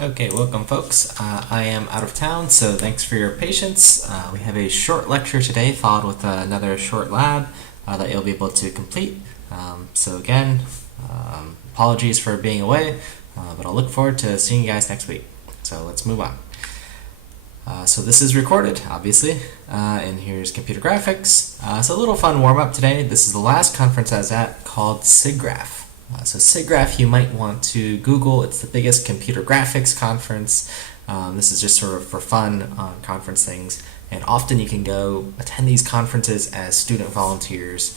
Okay, welcome folks. I am out of town, so thanks for your patience. We have a short lecture today followed with another short lab that you'll be able to complete. So again, apologies for being away, but I'll look forward to seeing you guys next week. So let's move on. So this is recorded, obviously, and here's computer graphics. So a little fun warm-up today. This is the last conference I was at called SIGGRAPH. So SIGGRAPH you might want to Google. It's the biggest computer graphics conference. This is just sort of for fun on conference things. And often you can go attend these conferences as student volunteers,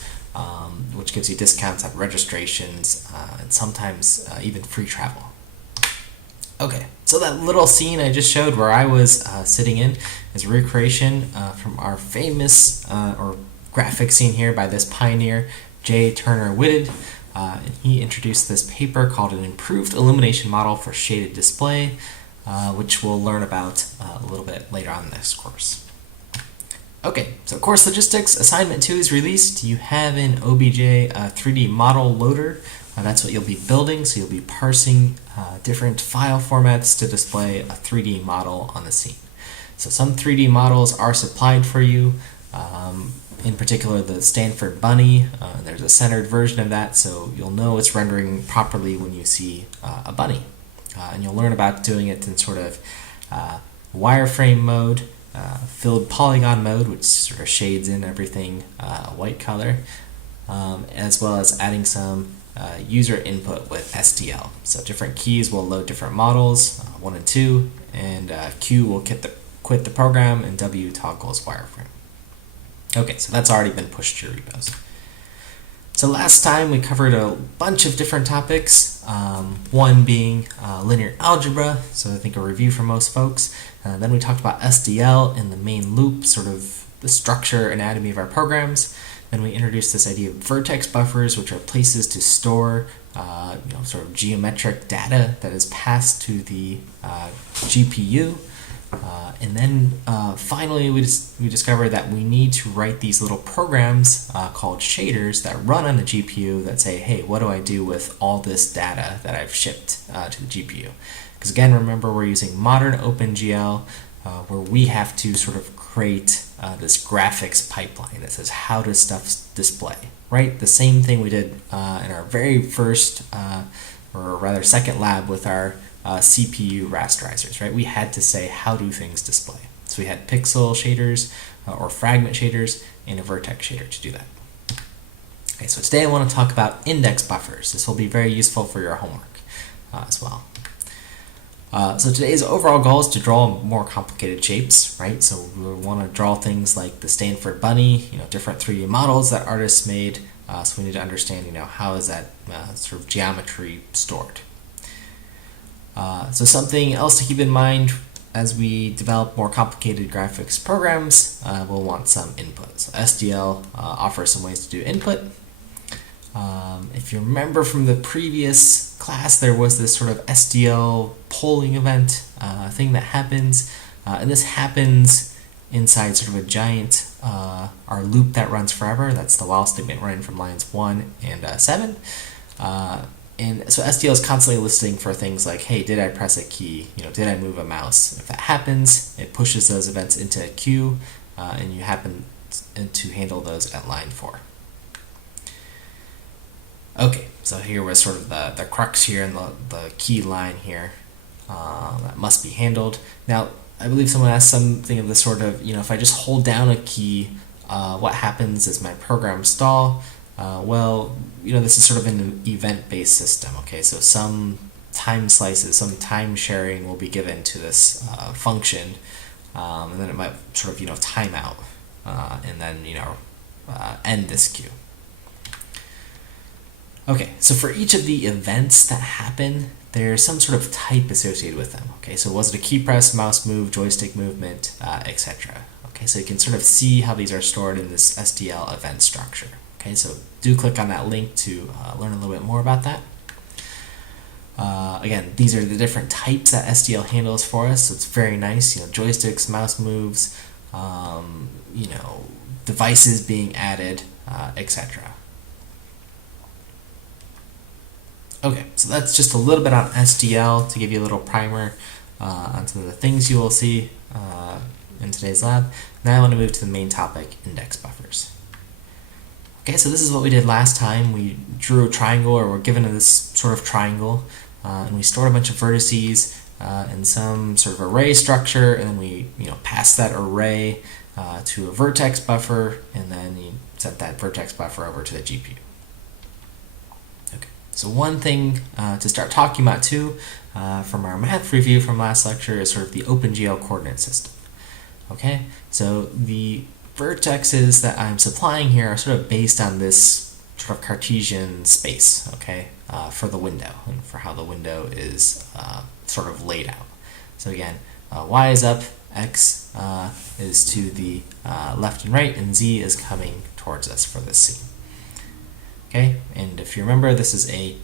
which gives you discounts at registrations and sometimes even free travel. Okay, so that little scene I just showed where I was sitting in is a recreation from our famous or graphic scene here by this pioneer, J. Turner Whitted. And he introduced this paper called an improved illumination model for shaded display, which we'll learn about a little bit later on in this course. Okay, so course logistics, assignment 2 is released. You have in OBJ a 3D model loader. That's what you'll be building, so you'll be parsing different file formats to display a 3D model on the scene. So some 3D models are supplied for you. In particular, the Stanford bunny. There's a centered version of that, so you'll know it's rendering properly when you see a bunny. And you'll learn about doing it in sort of wireframe mode, filled polygon mode, which sort of shades in everything a white color, as well as adding some user input with STL. So different keys will load different models, 1 and 2, and Q will quit the program, and W toggles wireframe. Okay, so that's already been pushed to your repos. So last time we covered a bunch of different topics, one being linear algebra, so I think a review for most folks. Then we talked about SDL and the main loop, sort of the structure anatomy of our programs. Then we introduced this idea of vertex buffers, which are places to store sort of geometric data that is passed to the GPU. And then finally we discovered that we need to write these little programs called shaders that run on the GPU that say, hey, what do I do with all this data that I've shipped to the GPU? Because again, remember, we're using modern OpenGL where we have to sort of create this graphics pipeline that says how does stuff display, right? The same thing we did in our very first, or rather second lab with our CPU rasterizers, right? We had to say, how do things display? So we had pixel shaders or fragment shaders and a vertex shader to do that. Okay, so today I want to talk about index buffers. This will be very useful for your homework as well. So today's overall goal is to draw more complicated shapes, right? So we want to draw things like the Stanford bunny, different 3D models that artists made. So we need to understand, how is that sort of geometry stored. So something else to keep in mind as we develop more complicated graphics programs, we'll want some input. So SDL offers some ways to do input. If you remember from the previous class, there was this sort of SDL polling event thing that happens, and this happens inside sort of a giant our loop that runs forever. That's the while statement running from lines 1 and 7. And so SDL is constantly listening for things like, hey, did I press a key? Did I move a mouse? If that happens, it pushes those events into a queue, and you happen to handle those at line 4. Okay, so here was sort of the crux here and the key line here that must be handled. Now, I believe someone asked something of the sort of, if I just hold down a key, what happens is my program stall? Well, this is sort of an event-based system, okay? So some time slices, some time sharing will be given to this function, and then it might sort of, time out, and then, end this queue. Okay, so for each of the events that happen, there's some sort of type associated with them, okay? So was it a key press, mouse move, joystick movement, etc.? Okay, so you can sort of see how these are stored in this SDL event structure. Okay, so do click on that link to learn a little bit more about that. Again, these are the different types that SDL handles for us, so it's very nice. Joysticks, mouse moves, devices being added, etc. Okay, so that's just a little bit on SDL to give you a little primer on some of the things you will see in today's lab. Now I want to move to the main topic, index buffers. Okay, so this is what we did last time. We drew a triangle, or we're given this sort of triangle, and we stored a bunch of vertices in some sort of array structure, and then we passed that array to a vertex buffer, and then you sent that vertex buffer over to the GPU. Okay, so one thing to start talking about too from our math review from last lecture is sort of the OpenGL coordinate system. Okay, so the vertexes that I'm supplying here are sort of based on this sort of Cartesian space, okay, for the window and for how the window is sort of laid out. So again, y is up, x is to the left and right, and z is coming towards us for this scene. Okay, and if you remember, this is a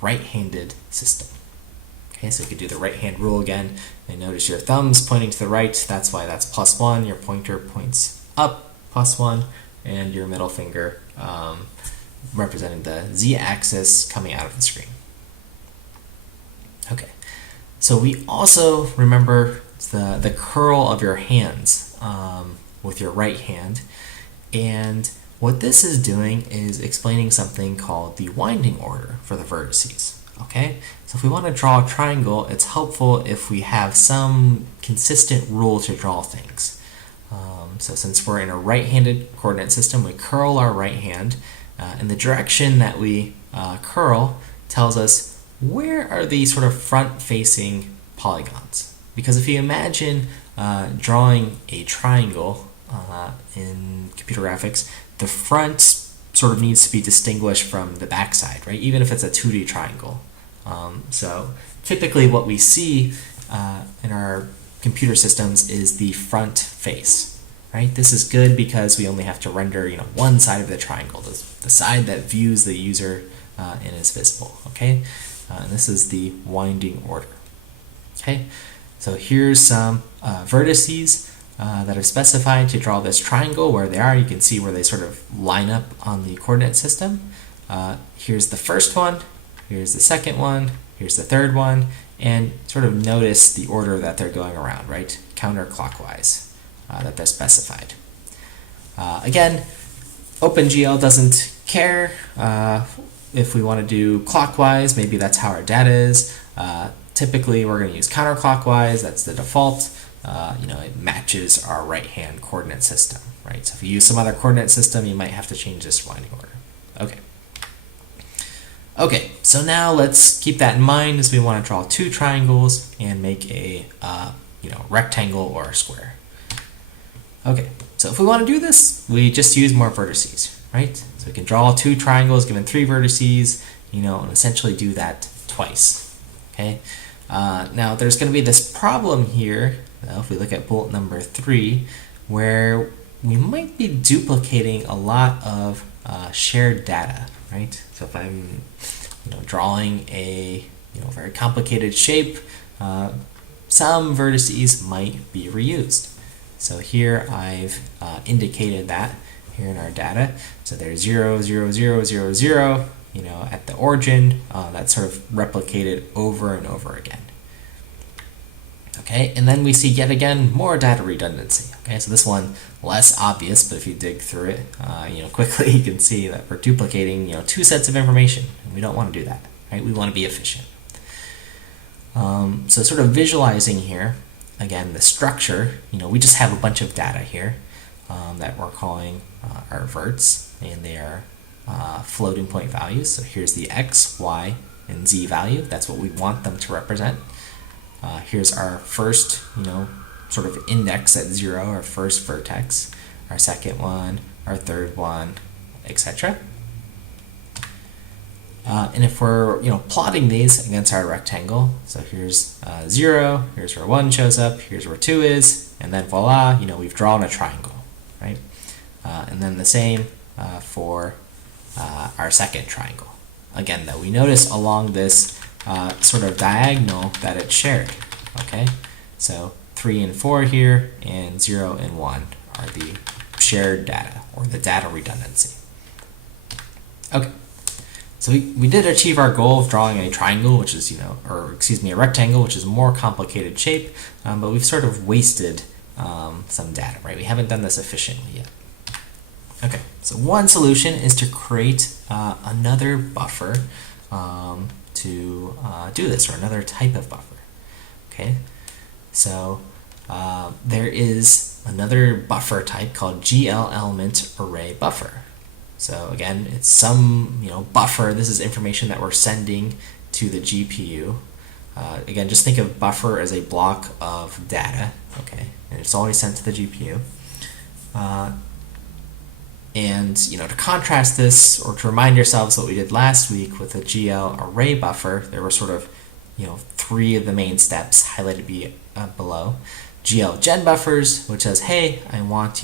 right-handed system. Okay, so we could do the right-hand rule again, and notice your thumb's pointing to the right, that's why that's +1, your pointer points up, +1, and your middle finger representing the z-axis coming out of the screen. Okay, so we also remember the curl of your hands with your right hand, and what this is doing is explaining something called the winding order for the vertices. Okay, so if we want to draw a triangle, it's helpful if we have some consistent rule to draw things. So since we're in a right-handed coordinate system, we curl our right hand, and the direction that we curl tells us where are the sort of front-facing polygons. Because if you imagine drawing a triangle in computer graphics, the front sort of needs to be distinguished from the backside, right? Even if it's a 2D triangle. So typically what we see in our computer systems is the front face, right? This is good because we only have to render one side of the triangle, the side that views the user and is visible, okay? And this is the winding order. Okay, so here's some vertices that are specified to draw this triangle. Where they are, you can see where they sort of line up on the coordinate system. Here's the first one, here's the second one, here's the third one, and sort of notice the order that they're going around, right? Counterclockwise that they're specified. Again, OpenGL doesn't care if we want to do clockwise. Maybe that's how our data is. Typically, we're going to use counterclockwise. That's the default. It matches our right-hand coordinate system, right? So if you use some other coordinate system, you might have to change this winding order. Okay, so now let's keep that in mind as we want to draw two triangles and make a rectangle or a square. Okay, so if we want to do this, we just use more vertices, right? So we can draw two triangles given three vertices, and essentially do that twice. Okay. Now there's going to be this problem here, if we look at bullet number 3, where we might be duplicating a lot of shared data, right? So if I'm drawing a very complicated shape, some vertices might be reused. So here I've indicated that here in our data. So there's 0, 0, 0, 0, 0, at the origin. That's sort of replicated over and over again. Okay, and then we see yet again more data redundancy. Okay, so this one less obvious, but if you dig through it, quickly you can see that we're duplicating, two sets of information, and we don't want to do that, right? We want to be efficient. So sort of visualizing here, again, the structure, we just have a bunch of data here that we're calling our verts, and they are floating point values. So here's the x, y, and z value. That's what we want them to represent. Here's our first, sort of index at 0, our first vertex, our second one, our third one, etc. And if we're, plotting these against our rectangle, so here's 0, here's where 1 shows up, here's where 2 is, and then voila, we've drawn a triangle, right? And then the same for our second triangle. Again, though, we notice along this sort of diagonal that it's shared, okay? So 3 and 4 here, and 0 and 1 are the shared data, or the data redundancy. Okay, So we did achieve our goal of drawing a triangle, which is, a rectangle, which is a more complicated shape, but we've sort of wasted some data, right? We haven't done this efficiently yet. Okay, so one solution is to create another buffer to do this, or another type of buffer. Okay, so there is another buffer type called GL element array buffer. So again, it's some buffer. This is information that we're sending to the GPU. Again, just think of buffer as a block of data. Okay, and it's always sent to the GPU. And to contrast this, or to remind yourselves what we did last week with the GL array buffer, there were sort of three of the main steps highlighted below. GL gen buffers, which says, hey, I want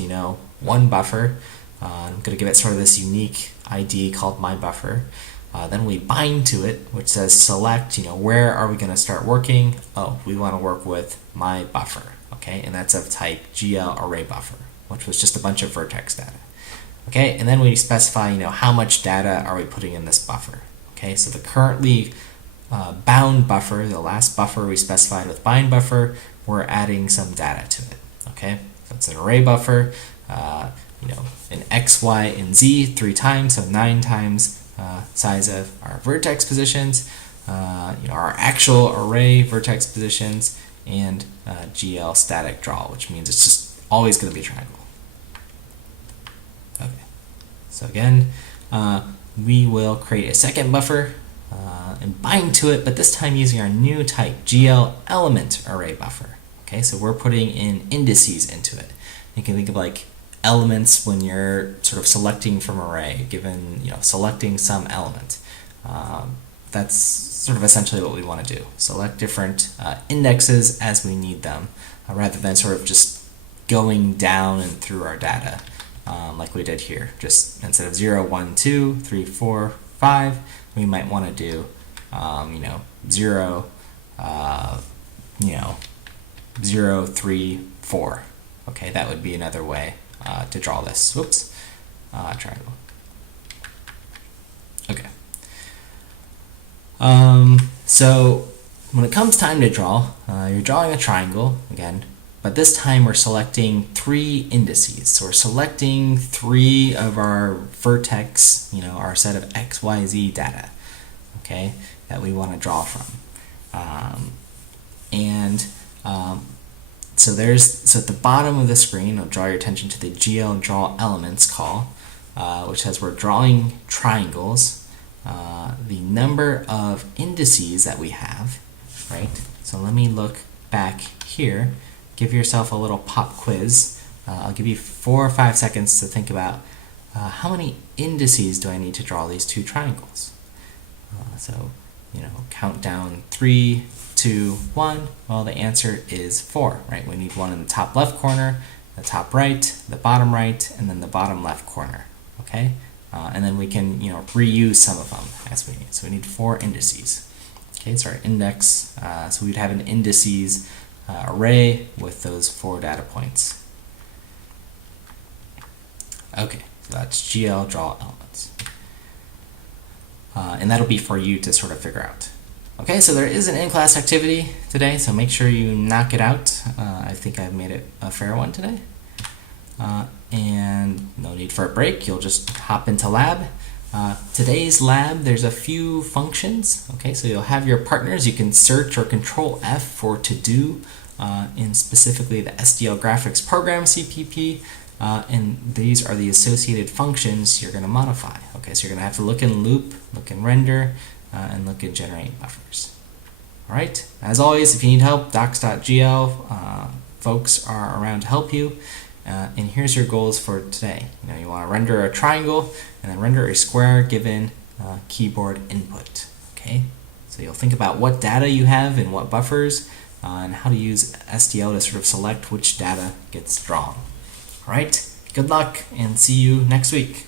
one buffer. I'm going to give it sort of this unique ID called my buffer. Then we bind to it, which says select, where are we going to start working? Oh, we want to work with my buffer, okay? And that's of type GL array buffer, which was just a bunch of vertex data. Okay, and then we specify, how much data are we putting in this buffer? Okay, so the currently bound buffer, the last buffer we specified with bind buffer, we're adding some data to it. Okay, so it's an array buffer, an x, y, and z 3 times, so 9 times size of our vertex positions, our actual array vertex positions, and GL static draw, which means it's just always going to be a triangle. Okay, so again, we will create a second buffer and bind to it, but this time using our new type, GL element array buffer. Okay, so we're putting in indices into it. You can think of like elements when you're sort of selecting from array, given selecting some element. That's sort of essentially what we want to do. Select different indexes as we need them, rather than sort of just going down and through our data. Like we did here, just instead of 0, 1, 2, 3, 4, 5, we might want to do 0, 0, 3, 4. Okay, that would be another way to draw this. Whoops, triangle. Okay. So when it comes time to draw, you're drawing a triangle again. But this time we're selecting 3 indices. So we're selecting 3 of our vertex, our set of x, y, z data, okay, that we want to draw from. So at the bottom of the screen, I'll draw your attention to the GL draw elements call, which says we're drawing triangles. The number of indices that we have, right? So let me look back here. Give yourself a little pop quiz. I'll give you 4 or 5 seconds to think about how many indices do I need to draw these 2 triangles. Count down 3, 2, 1. Well, the answer is 4, right? We need one in the top left corner, the top right, the bottom right, and then the bottom left corner. Okay, and then we can reuse some of them as we need. So we need 4 indices. Okay, so our index. So we'd have an indices array with those 4 data points. Okay, so that's GL draw elements. And that'll be for you to sort of figure out. Okay, so there is an in-class activity today, so make sure you knock it out. I think I've made it a fair one today. And no need for a break, you'll just hop into lab. Today's lab, there's a few functions. Okay, so you'll have your partners. You can search or control F for to do in specifically the SDL graphics program CPP. And these are the associated functions you're going to modify. Okay, so you're going to have to look in loop, look in render, and look in generate buffers. All right, as always, if you need help, docs.gl folks are around to help you. And here's your goals for today. You want to render a triangle and then render a square given keyboard input. Okay, so you'll think about what data you have and what buffers, and how to use SDL to sort of select which data gets drawn. All right, good luck and see you next week.